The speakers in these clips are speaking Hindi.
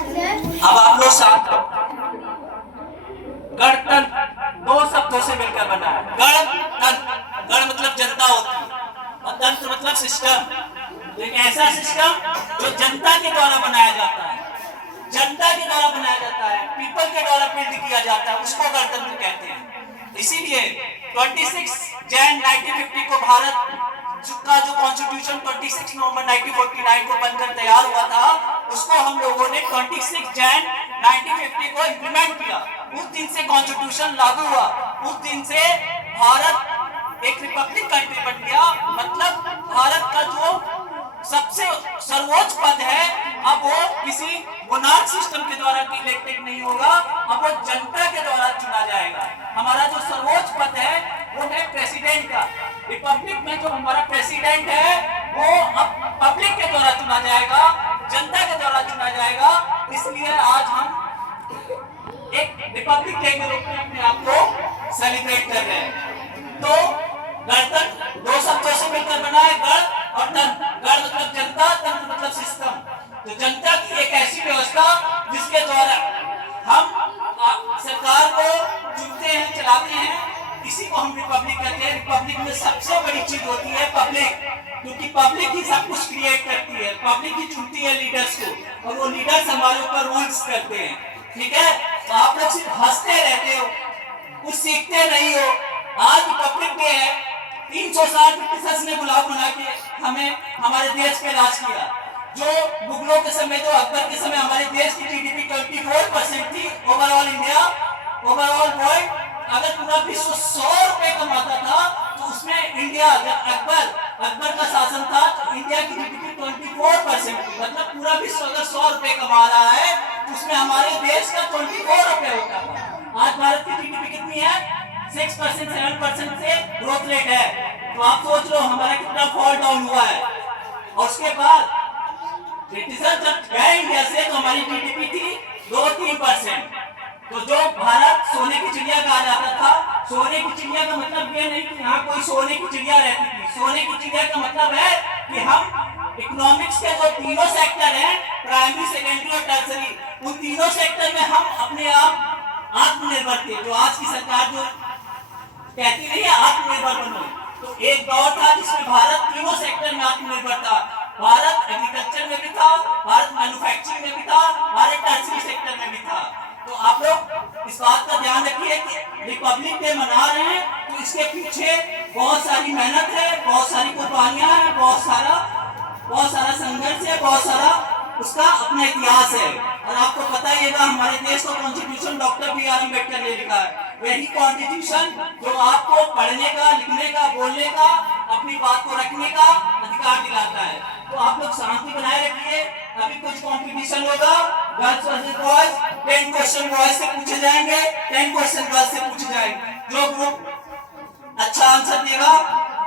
अब आप लोग शांत रहो। गणतंत्र दो शब्दों से मिलकर बना है। गणतंत्र, गण मतलब जनता होती है और तंत्र मतलब सिस्टम। एक ऐसा सिस्टम जो जनता के द्वारा बनाया जाता है, जनता के द्वारा बनाया जाता है, पीपल के द्वारा बिल्ड किया जाता है, उसको गणतंत्र कहते हैं। इसीलिए 26 जैन 1950 को भारत का जो कॉन्स्टिट्यूशन 26 नवंबर 1949 को बनकर तैयार हुआ था, उसको हम लोगों ने 26 जैन 1950 को इंप्लीमेंट किया। उस दिन से कॉन्स्टिट्यूशन लागू हुआ, उस दिन से भारत एक रिपब्लिक कंट्री बन गया। मतलब भारत का जो सबसे सर्वोच्च पद है, अब वो किसी मोनार्क सिस्टम के द्वारा इलेक्टेड नहीं होगा, अब वो जनता के द्वारा चुना जाएगा। हमारा जो सर्वोच्च पद है वो है प्रेसिडेंट का। रिपब्लिक में जो हमारा प्रेसिडेंट है वो अब पब्लिक के द्वारा चुना जाएगा, जनता के द्वारा चुना जाएगा। इसलिए आज हम एक रिपब्लिक डे के रूप में अपने आप को सेलिब्रेट कर रहे हैं। तो गणतंत्र दो शब्दों से मिलकर बना है, गण और तंत्र। गण मतलब जनता, तंत्र मतलब सिस्टम। तो जनता की एक ऐसी व्यवस्था जिसके द्वारा हम सरकार को चुनते हैं, चलाते हैं, इसी को हम रिपब्लिक कहते हैं। रिपब्लिक में सबसे बड़ी चीज होती है पब्लिक, क्योंकि पब्लिक ही सब कुछ क्रिएट करती है, पब्लिक ही चुनती है लीडर्स को और वो लीडर्स हमारे ऊपर रूल्स करते हैं। ठीक है, तो आप लोग सिर्फ हंसते रहते हो, कुछ सीखते नहीं हो। आज रिपब्लिक डे है, 360 ब्रिटिशर्स ने गुलाम बना के हमें हमारे देश पे राज किया। जो मुगलों के समय, जो अकबर के समय हमारे देश की जीडीपी 24% थी ओवरऑल इंडिया, ओवरऑल वर्ल्ड। अगर पूरा विश्व 100 रुपए कमाता था तो उसमें इंडिया, जब अकबर का शासन था तो इंडिया की जीडीपी 24% थी। मतलब पूरा विश्व अगर 100 रुपए कमा रहा है तो उसमें हमारे देश का 24 रुपए होता था। आज भारत की जीडीपी कितनी है? 6%, 7% से ग्रोथ रेट है। तो आप सोच लो हमारा कितना फॉल डाउन हुआ है। और उसके बाद ब्रिटिशर जब गए इंडिया से तो हमारी जीडीपी थी 2-3%। तो जो भारत सोने की चिड़िया कहा जाता था, सोने की चिड़िया का मतलब ये नहीं कि यहाँ कोई सोने की चिड़िया रहती थी। सोने की चिड़िया का मतलब है कि हम इकोनॉमिक्स के जो तीनों सेक्टर हैं, प्राइमरी, सेकेंडरी और टर्सरी, उन तीनों सेक्टर में हम अपने आप आत्मनिर्भर थे। जो आज की सरकार जो कहती नहीं है आत्मनिर्भर बनो, तो एक दौर था जिसमें भारत तीनों सेक्टर में आत्मनिर्भर था। भारत एग्रीकल्चर में भी था, भारत मैन्युफैक्चरिंग में भी था, भारत टर्सरी सेक्टर में भी था। तो आप लोग इस बात का ध्यान रखिए कि रिपब्लिक डे मना रहे हैं तो इसके पीछे बहुत सारी मेहनत है, बहुत सारी कुर्बानियां हैं, बहुत सारा संघर्ष है, बहुत सारा उसका अपना इतिहास है। और आपको पता ही होगा हमारे देश का कॉन्स्टिट्यूशन डॉक्टर बी.आर. अम्बेडकर ने लिखा है। वही कॉन्स्टिट्यूशन जो आपको पढ़ने का, लिखने का, बोलने का, अपनी बात को रखने का अधिकार दिलाता है। तो आप लोग शांति बनाए रखिए। अभी कुछ कॉम्पिटिशन होगा, girls versus boys. 10 question boys से पूछे जाएंगे, 10 क्वेश्चन गर्ल्स से पूछे जाएंगे। जो ग्रुप अच्छा आंसर देगा,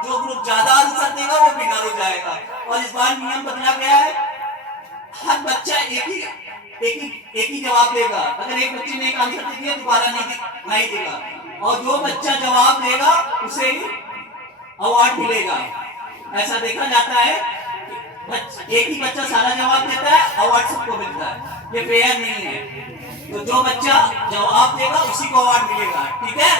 जो ग्रुप ज्यादा आंसर देगा वो विनर हो जाएगा। और इस बार नियम बदला गया है, हर बच्चा एक ही जवाब देगा। अगर एक बच्चे ने एक आंसर दे दिया दोबारा नहीं देगा, और जो बच्चा जवाब देगा उसे ही अवार्ड मिलेगा। ऐसा देखा जाता है, एक ही बच्चा सारा जवाब देता है, अवार्ड सबको मिलता है। ये फेयर नहीं है। तो जो बच्चा जवाब देगा उसी को अवार्ड मिलेगा। ठीक है।